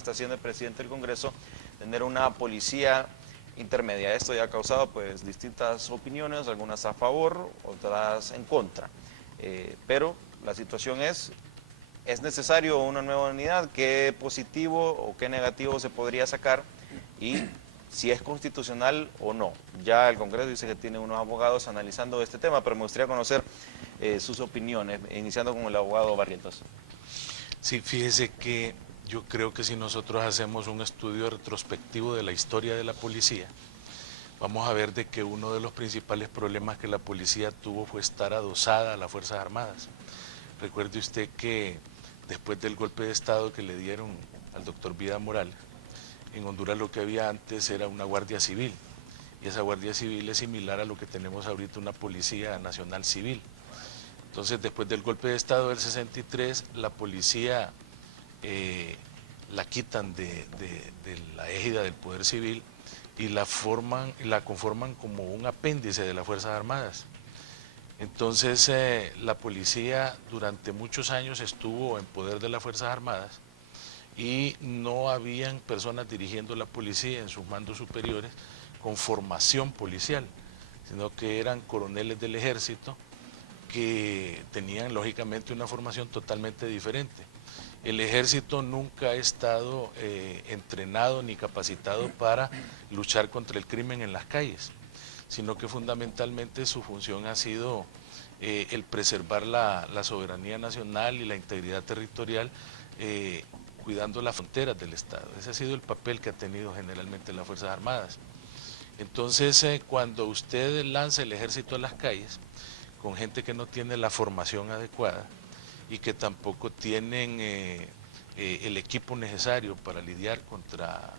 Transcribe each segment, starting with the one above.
está haciendo el presidente del Congreso, tener una policía intermedia. Esto ya ha causado pues distintas opiniones, algunas a favor, otras en contra. Pero la situación ¿es necesario una nueva unidad? ¿Qué positivo o qué negativo se podría sacar? Y si es constitucional o no. Ya el Congreso dice que tiene unos abogados analizando este tema, pero me gustaría conocer sus opiniones, iniciando con el abogado Barrientos. Sí, fíjese que yo creo que si nosotros hacemos un estudio retrospectivo de la historia de la policía, vamos a ver de que uno de los principales problemas que la policía tuvo fue estar adosada a las Fuerzas Armadas. Recuerde usted que después del golpe de Estado que le dieron al doctor Vida Moral, en Honduras lo que había antes era una Guardia Civil, y esa Guardia Civil es similar a lo que tenemos ahorita, una Policía Nacional Civil. Entonces, después del golpe de Estado del 63, la policía la quitan de la égida del Poder Civil y la conforman como un apéndice de las Fuerzas Armadas. Entonces, la policía durante muchos años estuvo en poder de las Fuerzas Armadas y no habían personas dirigiendo la policía en sus mandos superiores con formación policial, sino que eran coroneles del ejército que tenían lógicamente una formación totalmente diferente. El ejército nunca ha estado entrenado ni capacitado para luchar contra el crimen en las calles, sino que fundamentalmente su función ha sido el preservar la soberanía nacional y la integridad territorial, cuidando las fronteras del Estado. Ese ha sido el papel que ha tenido generalmente las Fuerzas Armadas. Entonces, cuando usted lanza el ejército a las calles, con gente que no tiene la formación adecuada y que tampoco tienen el equipo necesario para lidiar contra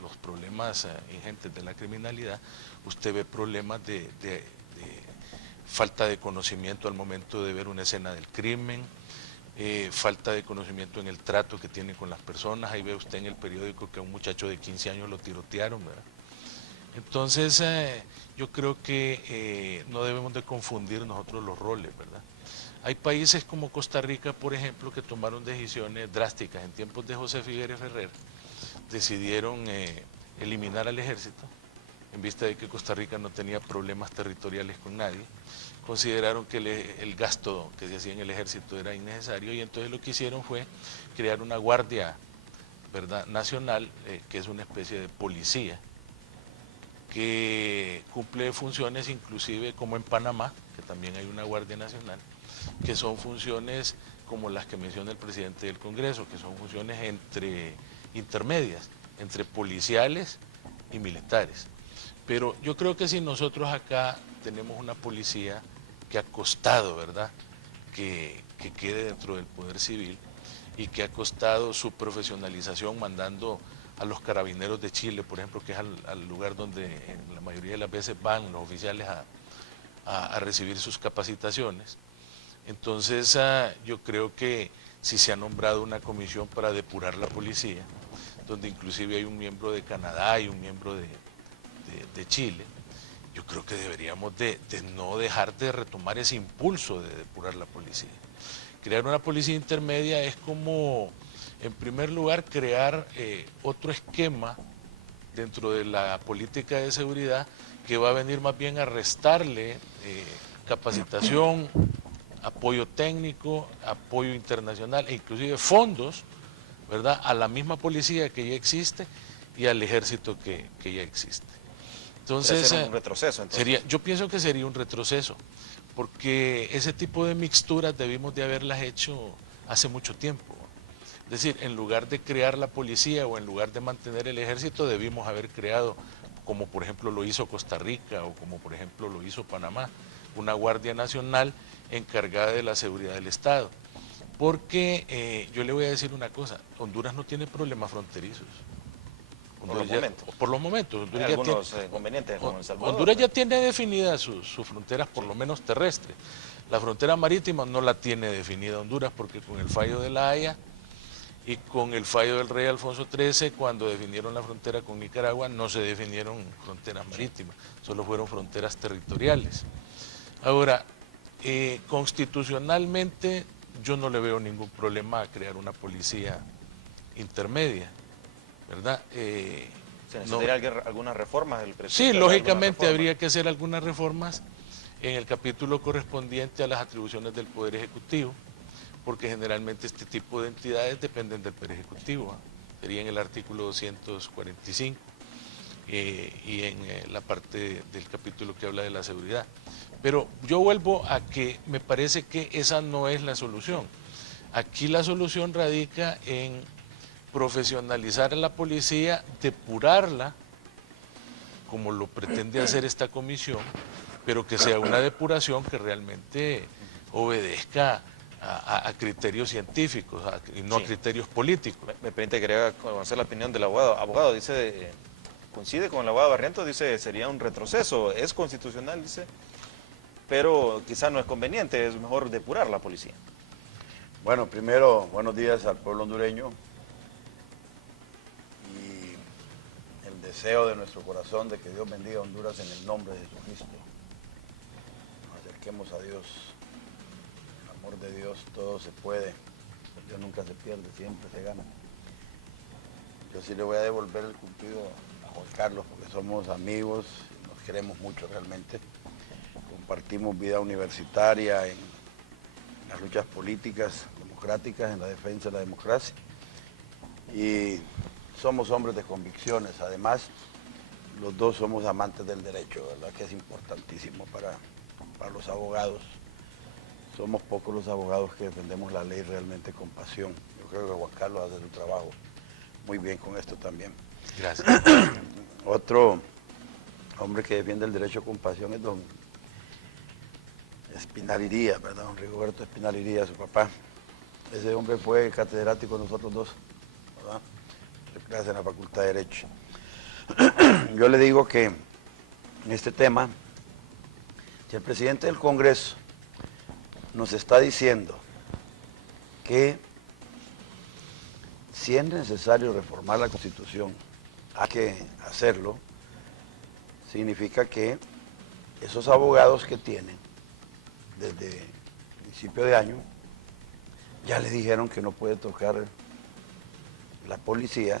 los problemas ingentes de la criminalidad, usted ve problemas de falta de conocimiento al momento de ver una escena del crimen, falta de conocimiento en el trato que tiene con las personas. Ahí ve usted en el periódico que a un muchacho de 15 años lo tirotearon, ¿verdad? Entonces, yo creo que no debemos de confundir nosotros los roles, ¿verdad? Hay países como Costa Rica, por ejemplo, que tomaron decisiones drásticas. En tiempos de José Figueres Ferrer, decidieron eliminar al ejército, en vista de que Costa Rica no tenía problemas territoriales con nadie. Consideraron que el gasto que se hacía en el ejército era innecesario y entonces lo que hicieron fue crear una guardia, ¿verdad?, nacional, que es una especie de policía, que cumple funciones inclusive como en Panamá, que también hay una Guardia Nacional, que son funciones como las que menciona el presidente del Congreso, que son funciones intermedias, entre policiales y militares. Pero yo creo que si nosotros acá tenemos una policía que ha costado, ¿verdad?, que quede dentro del Poder Civil y que ha costado su profesionalización mandando a los carabineros de Chile, por ejemplo, que es al lugar donde en la mayoría de las veces van los oficiales a recibir sus capacitaciones. Entonces, yo creo que si se ha nombrado una comisión para depurar la policía, donde inclusive hay un miembro de Canadá y un miembro de Chile, yo creo que deberíamos de no dejar de retomar ese impulso de depurar la policía. Crear una policía intermedia es como, en primer lugar, crear otro esquema dentro de la política de seguridad que va a venir más bien a restarle capacitación, apoyo técnico, apoyo internacional e inclusive fondos, ¿verdad?, a la misma policía que ya existe y al ejército que ya existe. Entonces, ¿Sería un retroceso entonces? yo pienso que sería un retroceso, porque ese tipo de mixturas debimos de haberlas hecho hace mucho tiempo. Es decir, en lugar de crear la policía o en lugar de mantener el ejército, debimos haber creado, como por ejemplo lo hizo Costa Rica o como por ejemplo lo hizo Panamá, una Guardia Nacional encargada de la seguridad del Estado. Porque yo le voy a decir una cosa, Honduras no tiene problemas fronterizos. Por los momentos. Por los momentos. Hay algunos inconvenientes con El Salvador. Honduras ya tiene definidas sus fronteras, por lo menos terrestres. La frontera marítima no la tiene definida Honduras, porque con el fallo de La Haya y con el fallo del rey Alfonso XIII, cuando definieron la frontera con Nicaragua, no se definieron fronteras marítimas, solo fueron fronteras territoriales. Ahora, constitucionalmente yo no le veo ningún problema a crear una policía intermedia, ¿verdad? ¿Se necesitaría algunas reformas del presidente? Sí, lógicamente habría que hacer algunas reformas en el capítulo correspondiente a las atribuciones del Poder Ejecutivo, porque generalmente este tipo de entidades dependen del Poder Ejecutivo, ¿eh? Sería en el artículo 245 y en la parte del capítulo que habla de la seguridad. Pero yo vuelvo a que me parece que esa no es la solución. Aquí la solución radica en profesionalizar a la policía, depurarla, como lo pretende hacer esta comisión, pero que sea una depuración que realmente obedezca a criterios científicos y no a criterios políticos. Me permite, quería conocer la opinión del abogado. Abogado, dice, coincide con el abogado Barrientos, dice, sería un retroceso, es constitucional, dice, pero quizá no es conveniente, es mejor depurar la policía. Bueno, primero, buenos días al pueblo hondureño y el deseo de nuestro corazón de que Dios bendiga a Honduras en el nombre de Jesucristo. Nos acerquemos a Dios, el amor de Dios, todo se puede, Dios nunca se pierde, siempre se gana. Yo sí le voy a devolver el cumplido a Juan Carlos porque somos amigos, nos queremos mucho realmente, compartimos vida universitaria en las luchas políticas, democráticas, en la defensa de la democracia. Y somos hombres de convicciones, además, los dos somos amantes del derecho, ¿verdad? Que es importantísimo para los abogados. Somos pocos los abogados que defendemos la ley realmente con pasión. Yo creo que Juan Carlos hace su trabajo muy bien con esto también. Gracias. Otro hombre que defiende el derecho con pasión es don Espinal-Iría, ¿verdad? Don Rigoberto Espinal-Iría, su papá. Ese hombre fue catedrático de nosotros dos, ¿verdad? Clase en la Facultad de Derecho. Yo le digo que en este tema, si el presidente del Congreso nos está diciendo que si es necesario reformar la Constitución, hay que hacerlo, significa que esos abogados que tienen desde principio de año ya le dijeron que no puede tocar la policía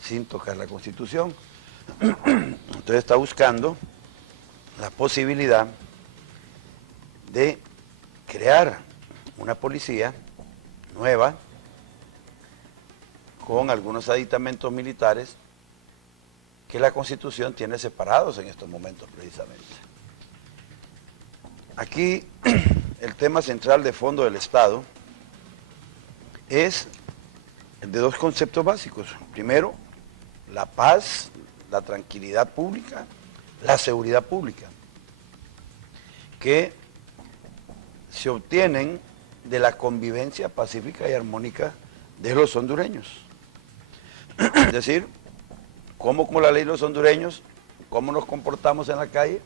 sin tocar la Constitución. Entonces está buscando la posibilidad de crear una policía nueva con algunos aditamentos militares que la Constitución tiene separados en estos momentos precisamente. Aquí el tema central de fondo del Estado es el de dos conceptos básicos. Primero, la paz, la tranquilidad pública, la seguridad pública, que se obtienen de la convivencia pacífica y armónica de los hondureños. Es decir, cómo como la ley de los hondureños, cómo nos comportamos en la calle,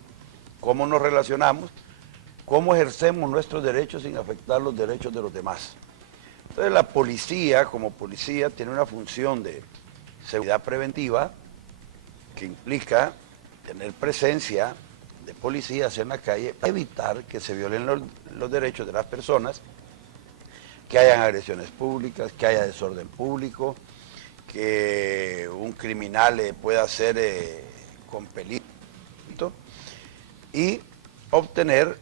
cómo nos relacionamos, cómo ejercemos nuestros derechos sin afectar los derechos de los demás. Entonces la policía, como policía, tiene una función de seguridad preventiva que implica tener presencia de policías en la calle para evitar que se violen los derechos de las personas, que hayan agresiones públicas, que haya desorden público, que un criminal pueda ser con peligro y obtener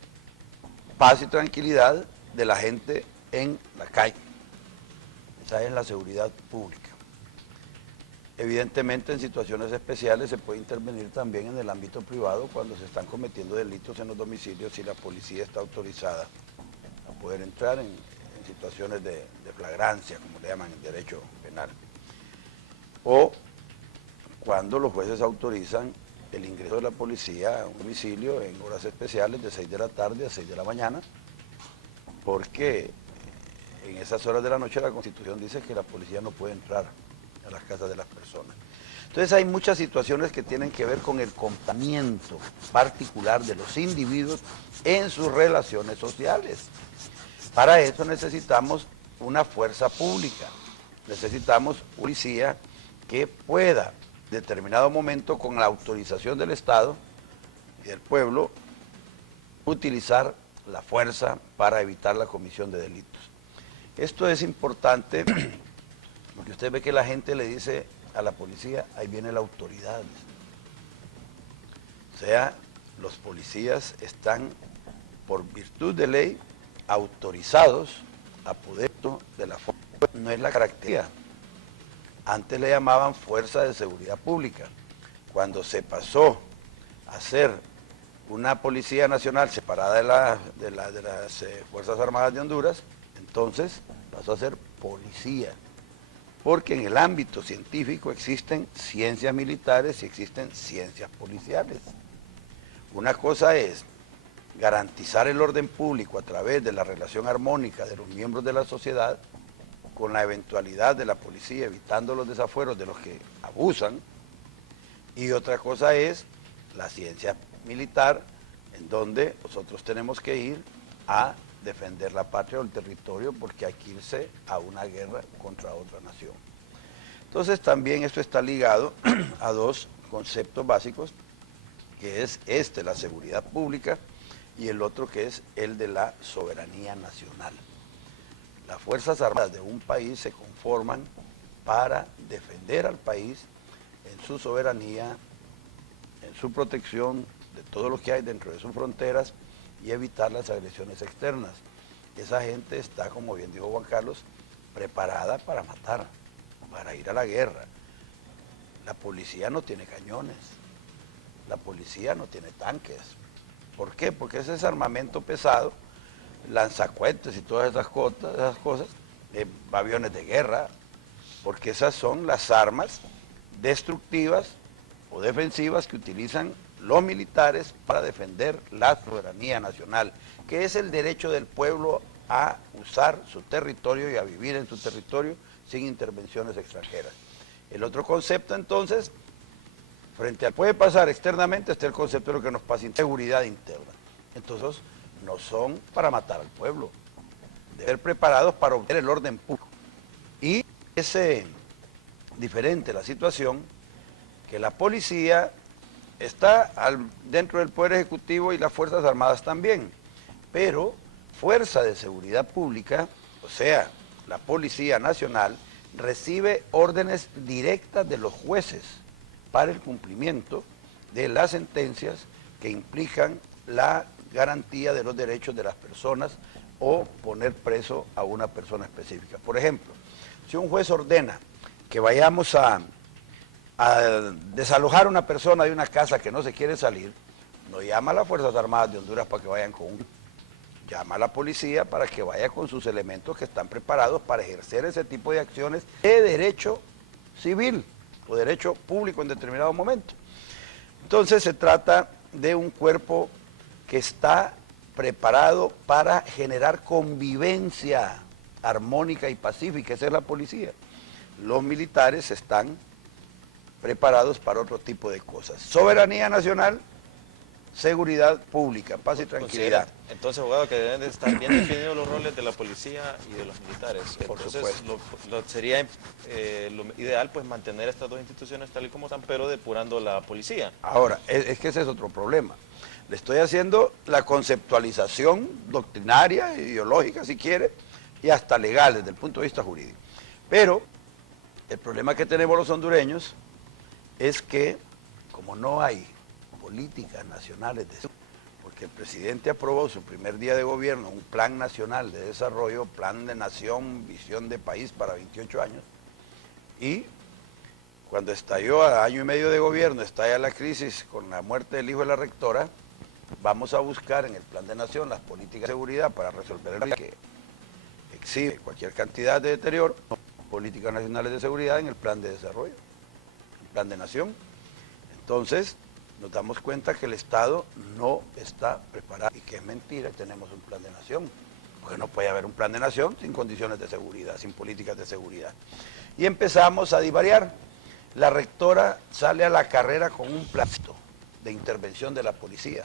paz y tranquilidad de la gente en la calle. Esa es la seguridad pública. Evidentemente en situaciones especiales se puede intervenir también en el ámbito privado cuando se están cometiendo delitos en los domicilios y la policía está autorizada a poder entrar en situaciones de flagrancia, como le llaman en derecho penal. O cuando los jueces autorizan el ingreso de la policía a un domicilio en horas especiales de 6 de la tarde a 6 de la mañana, porque en esas horas de la noche la Constitución dice que la policía no puede entrar a las casas de las personas. Entonces hay muchas situaciones que tienen que ver con el comportamiento particular de los individuos en sus relaciones sociales. Para eso necesitamos una fuerza pública, necesitamos policía que pueda, en determinado momento, con la autorización del Estado y del pueblo, utilizar la fuerza para evitar la comisión de delitos. Esto es importante Porque usted ve que la gente le dice a la policía, ahí viene la autoridad. O sea, los policías están, por virtud de ley, autorizados a poder de la fuerza. No es la característica. Antes le llamaban Fuerza de Seguridad Pública. Cuando se pasó a ser una Policía Nacional separada de las Fuerzas Armadas de Honduras, entonces pasó a ser policía. Porque en el ámbito científico existen ciencias militares y existen ciencias policiales. Una cosa es garantizar el orden público a través de la relación armónica de los miembros de la sociedad, con la eventualidad de la policía evitando los desafueros de los que abusan, y otra cosa es la ciencia militar, en donde nosotros tenemos que ir a defender la patria o el territorio porque hay que irse a una guerra contra otra nación. Entonces también esto está ligado a dos conceptos básicos, que es la seguridad pública, y el otro que es el de la soberanía nacional. Las Fuerzas Armadas de un país se conforman para defender al país en su soberanía, en su protección de todo lo que hay dentro de sus fronteras y evitar las agresiones externas. Esa gente está, como bien dijo Juan Carlos, preparada para matar, para ir a la guerra. La policía no tiene cañones, la policía no tiene tanques. ¿Por qué? Porque ese es armamento pesado, lanzacohetes y todas esas cosas, aviones de guerra, porque esas son las armas destructivas o defensivas que utilizan los militares para defender la soberanía nacional, que es el derecho del pueblo a usar su territorio y a vivir en su territorio sin intervenciones extranjeras. El otro concepto entonces, frente al puede pasar externamente, está el concepto de lo que nos pasa inseguridad interna. Entonces, no son para matar al pueblo, deben ser preparados para obtener el orden público. Y es diferente la situación, que la policía está dentro del Poder Ejecutivo y las Fuerzas Armadas también, pero Fuerza de Seguridad Pública, o sea, la Policía Nacional, recibe órdenes directas de los jueces para el cumplimiento de las sentencias que implican la garantía de los derechos de las personas o poner preso a una persona específica. Por ejemplo, si un juez ordena que vayamos a desalojar a una persona de una casa que no se quiere salir, no llama a las Fuerzas Armadas de Honduras para que vayan llama a la policía para que vaya con sus elementos que están preparados para ejercer ese tipo de acciones de derecho civil o derecho público en determinado momento. Entonces se trata de un cuerpo que está preparado para generar convivencia armónica y pacífica, esa es la policía. Los militares están preparados para otro tipo de cosas. Soberanía nacional, seguridad pública, paz y tranquilidad. Entonces, abogado, que deben de estar bien definidos los roles de la policía y de los militares. Por Entonces, supuesto. sería lo ideal pues mantener estas dos instituciones tal y como están, pero depurando la policía. Ahora, es que ese es otro problema. Le estoy haciendo la conceptualización doctrinaria, ideológica, si quiere, y hasta legal desde el punto de vista jurídico. Pero el problema que tenemos los hondureños es que, como no hay políticas nacionales de seguridad, porque el presidente aprobó su primer día de gobierno un plan nacional de desarrollo, plan de nación, visión de país para 28 años, y cuando estalló a año y medio de gobierno, estalla la crisis con la muerte del hijo de la rectora, vamos a buscar en el plan de nación las políticas de seguridad para resolver el problema que exhibe cualquier cantidad de deterioro, políticas nacionales de seguridad en el plan de desarrollo, el plan de nación. Entonces, nos damos cuenta que el Estado no está preparado y que es mentira que tenemos un plan de nación, porque no puede haber un plan de nación sin condiciones de seguridad, sin políticas de seguridad. Y empezamos a divariar. La rectora sale a la carrera con un plan de intervención de la policía.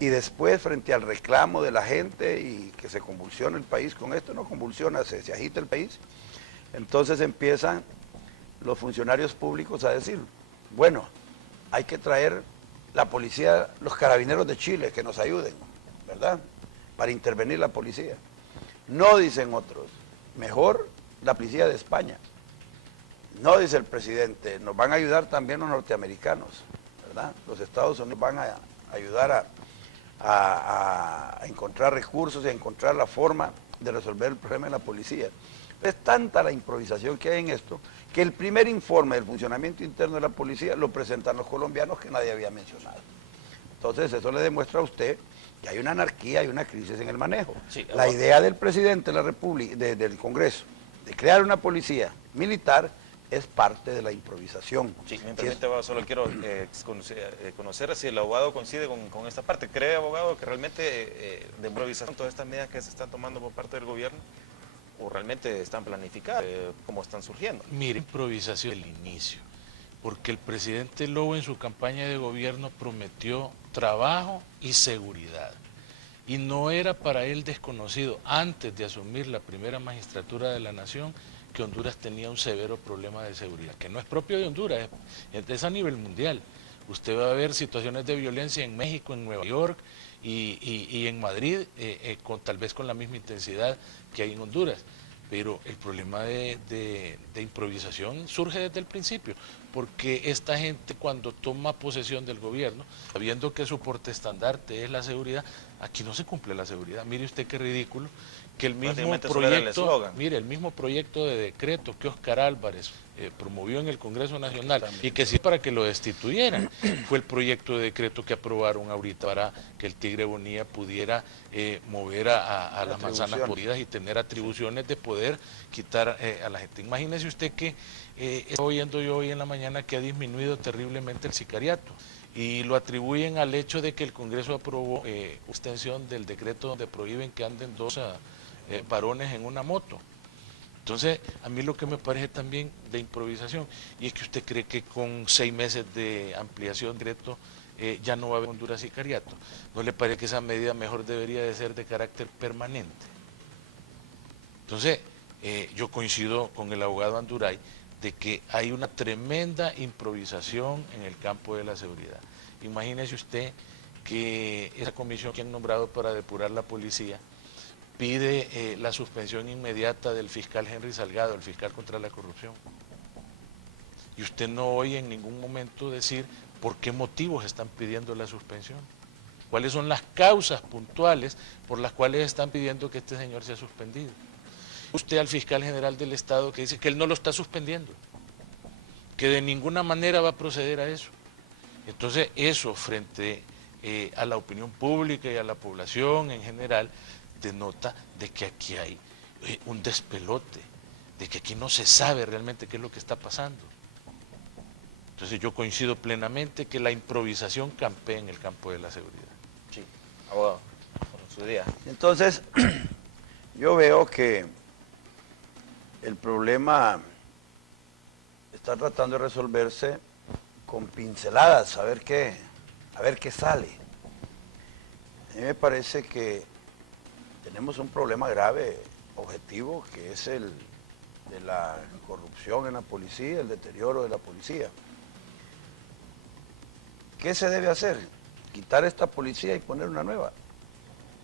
Y después, frente al reclamo de la gente y que se convulsiona el país con esto, no convulsiona, se agita el país, entonces empiezan los funcionarios públicos a decir, bueno, hay que traer la policía, los carabineros de Chile que nos ayuden, ¿verdad? Para intervenir la policía. No, dicen otros, mejor la policía de España. No, dice el presidente, nos van a ayudar también los norteamericanos, ¿verdad? Los Estados Unidos van a ayudar a encontrar recursos y a encontrar la forma de resolver el problema de la policía. Es tanta la improvisación que hay en esto, que el primer informe del funcionamiento interno de la policía lo presentan los colombianos que nadie había mencionado. Entonces eso le demuestra a usted que hay una anarquía, hay una crisis en el manejo. Sí, la idea del presidente de la República, del Congreso, de crear una policía militar, es parte de la improvisación. Sí, me permite, solo quiero conocer si el abogado coincide con esta parte. ¿Cree, abogado, que realmente de improvisación todas estas medidas que se están tomando por parte del gobierno o realmente están planificadas, cómo están surgiendo? Mire, improvisación del inicio, porque el presidente Lobo en su campaña de gobierno prometió trabajo y seguridad. Y no era para él desconocido, antes de asumir la primera magistratura de la nación, que Honduras tenía un severo problema de seguridad, que no es propio de Honduras, es a nivel mundial. Usted va a ver situaciones de violencia en México, en Nueva York y en Madrid, tal vez con la misma intensidad que hay en Honduras. Pero el problema de improvisación surge desde el principio, porque esta gente cuando toma posesión del gobierno, sabiendo que su portaestandarte es la seguridad, aquí no se cumple la seguridad. Mire usted qué ridículo que el mismo proyecto, mire, el mismo proyecto de decreto que Oscar Álvarez promovió en el Congreso Nacional y que sí para que lo destituyeran, fue el proyecto de decreto que aprobaron ahorita para que el Tigre Bonilla pudiera mover a las manzanas podridas y tener atribuciones de poder quitar a la gente. Imagínese usted que estaba oyendo yo hoy en la mañana que ha disminuido terriblemente el sicariato y lo atribuyen al hecho de que el Congreso aprobó extensión del decreto donde prohíben que anden dos varones en una moto. Entonces, a mí lo que me parece también de improvisación, y es que usted cree que con 6 meses de ampliación de decreto ya no va a haber Honduras sicariato. ¿No le parece que esa medida mejor debería de ser de carácter permanente? Entonces, yo coincido con el abogado Anduray de que hay una tremenda improvisación en el campo de la seguridad. Imagínese usted que esa comisión que han nombrado para depurar la policía pide la suspensión inmediata del fiscal Henry Salgado, el fiscal contra la corrupción. Y usted no oye en ningún momento decir por qué motivos están pidiendo la suspensión. ¿Cuáles son las causas puntuales por las cuales están pidiendo que este señor sea suspendido? Usted al fiscal general del Estado que dice que él no lo está suspendiendo, que de ninguna manera va a proceder a eso. Entonces eso frente a la opinión pública y a la población en general denota de que aquí hay un despelote, de que aquí no se sabe realmente qué es lo que está pasando. Entonces yo coincido plenamente que la improvisación campea en el campo de la seguridad. Sí, abogado, por su día. Entonces, yo veo que el problema está tratando de resolverse con pinceladas, a ver qué sale. A mí me parece que tenemos un problema grave, objetivo, que es el de la corrupción en la policía, el deterioro de la policía. ¿Qué se debe hacer? Quitar esta policía y poner una nueva.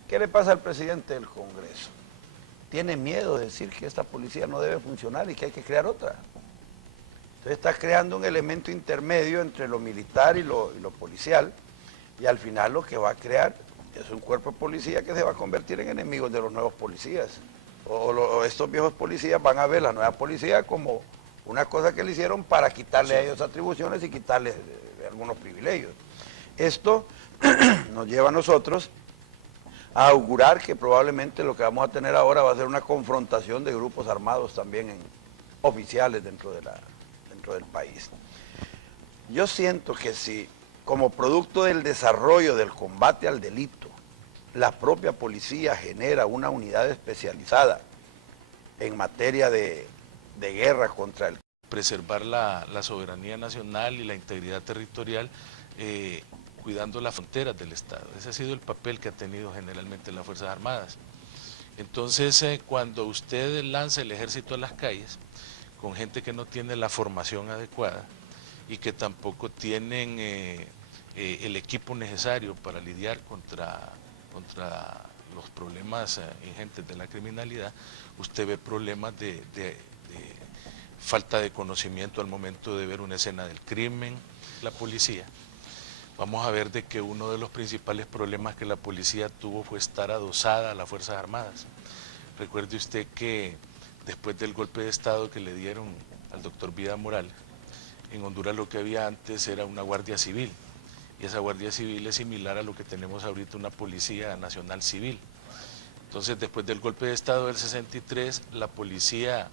¿Qué le pasa al presidente del Congreso? Tiene miedo de decir que esta policía no debe funcionar y que hay que crear otra. Entonces está creando un elemento intermedio entre lo militar y lo policial, y al final lo que va a crear es un cuerpo de policía que se va a convertir en enemigos de los nuevos policías. O estos viejos policías van a ver la nueva policía como una cosa que le hicieron para quitarle a ellos atribuciones y quitarles algunos privilegios. Esto nos lleva a nosotros a augurar que probablemente lo que vamos a tener ahora va a ser una confrontación de grupos armados también oficiales dentro del país. Yo siento que si como producto del desarrollo del combate al delito, la propia policía genera una unidad especializada en materia de guerra contra el... Preservar la soberanía nacional y la integridad territorial, cuidando las fronteras del Estado. Ese ha sido el papel que ha tenido generalmente las Fuerzas Armadas. Entonces, cuando usted lanza el ejército a las calles, con gente que no tiene la formación adecuada y que tampoco tienen el equipo necesario para lidiar contra los problemas ingentes de la criminalidad, usted ve problemas de falta de conocimiento al momento de ver una escena del crimen. La policía, vamos a ver de que uno de los principales problemas que la policía tuvo fue estar adosada a las Fuerzas Armadas. Recuerde usted que después del golpe de Estado que le dieron al doctor Vida Morales, en Honduras lo que había antes era una Guardia Civil, y esa Guardia Civil es similar a lo que tenemos ahorita, una Policía Nacional Civil. Entonces, después del golpe de Estado del 63, la policía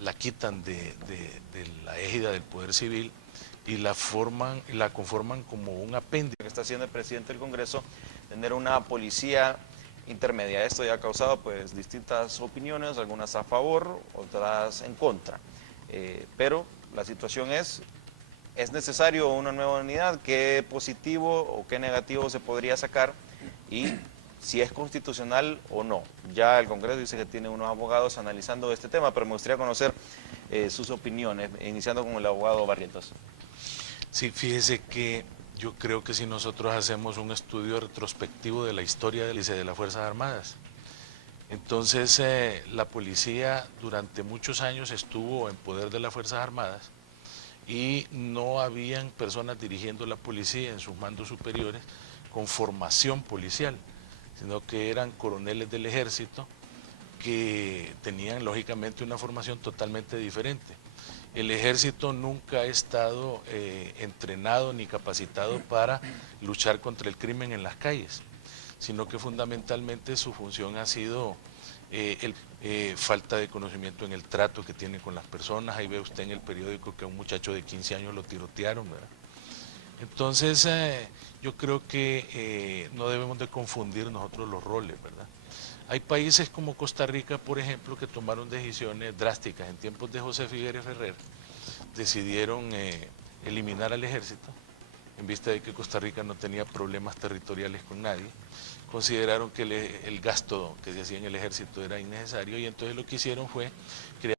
la quitan de la égida del Poder Civil y la conforman como un apéndice. Que está haciendo el presidente del Congreso, tener una policía intermedia. Esto ya ha causado pues distintas opiniones, algunas a favor, otras en contra. Pero la situación es necesario una nueva unidad, qué positivo o qué negativo se podría sacar y si es constitucional o no. Ya el Congreso dice que tiene unos abogados analizando este tema, pero me gustaría conocer sus opiniones, iniciando con el abogado Barrientos. Sí, fíjese que yo creo que si nosotros hacemos un estudio retrospectivo de la historia de las Fuerzas Armadas, entonces la policía durante muchos años estuvo en poder de las Fuerzas Armadas y no habían personas dirigiendo la policía en sus mandos superiores con formación policial, sino que eran coroneles del ejército que tenían lógicamente una formación totalmente diferente. El ejército nunca ha estado entrenado ni capacitado para luchar contra el crimen en las calles, sino que fundamentalmente su función ha sido falta de conocimiento en el trato que tiene con las personas. Ahí ve usted en el periódico que a un muchacho de 15 años lo tirotearon, ¿verdad? Entonces yo creo que no debemos de confundir nosotros los roles, ¿verdad? Hay países como Costa Rica, por ejemplo, que tomaron decisiones drásticas. En tiempos de José Figueres Ferrer decidieron eliminar al ejército, en vista de que Costa Rica no tenía problemas territoriales con nadie. Consideraron que el gasto que se hacía en el ejército era innecesario y entonces lo que hicieron fue crear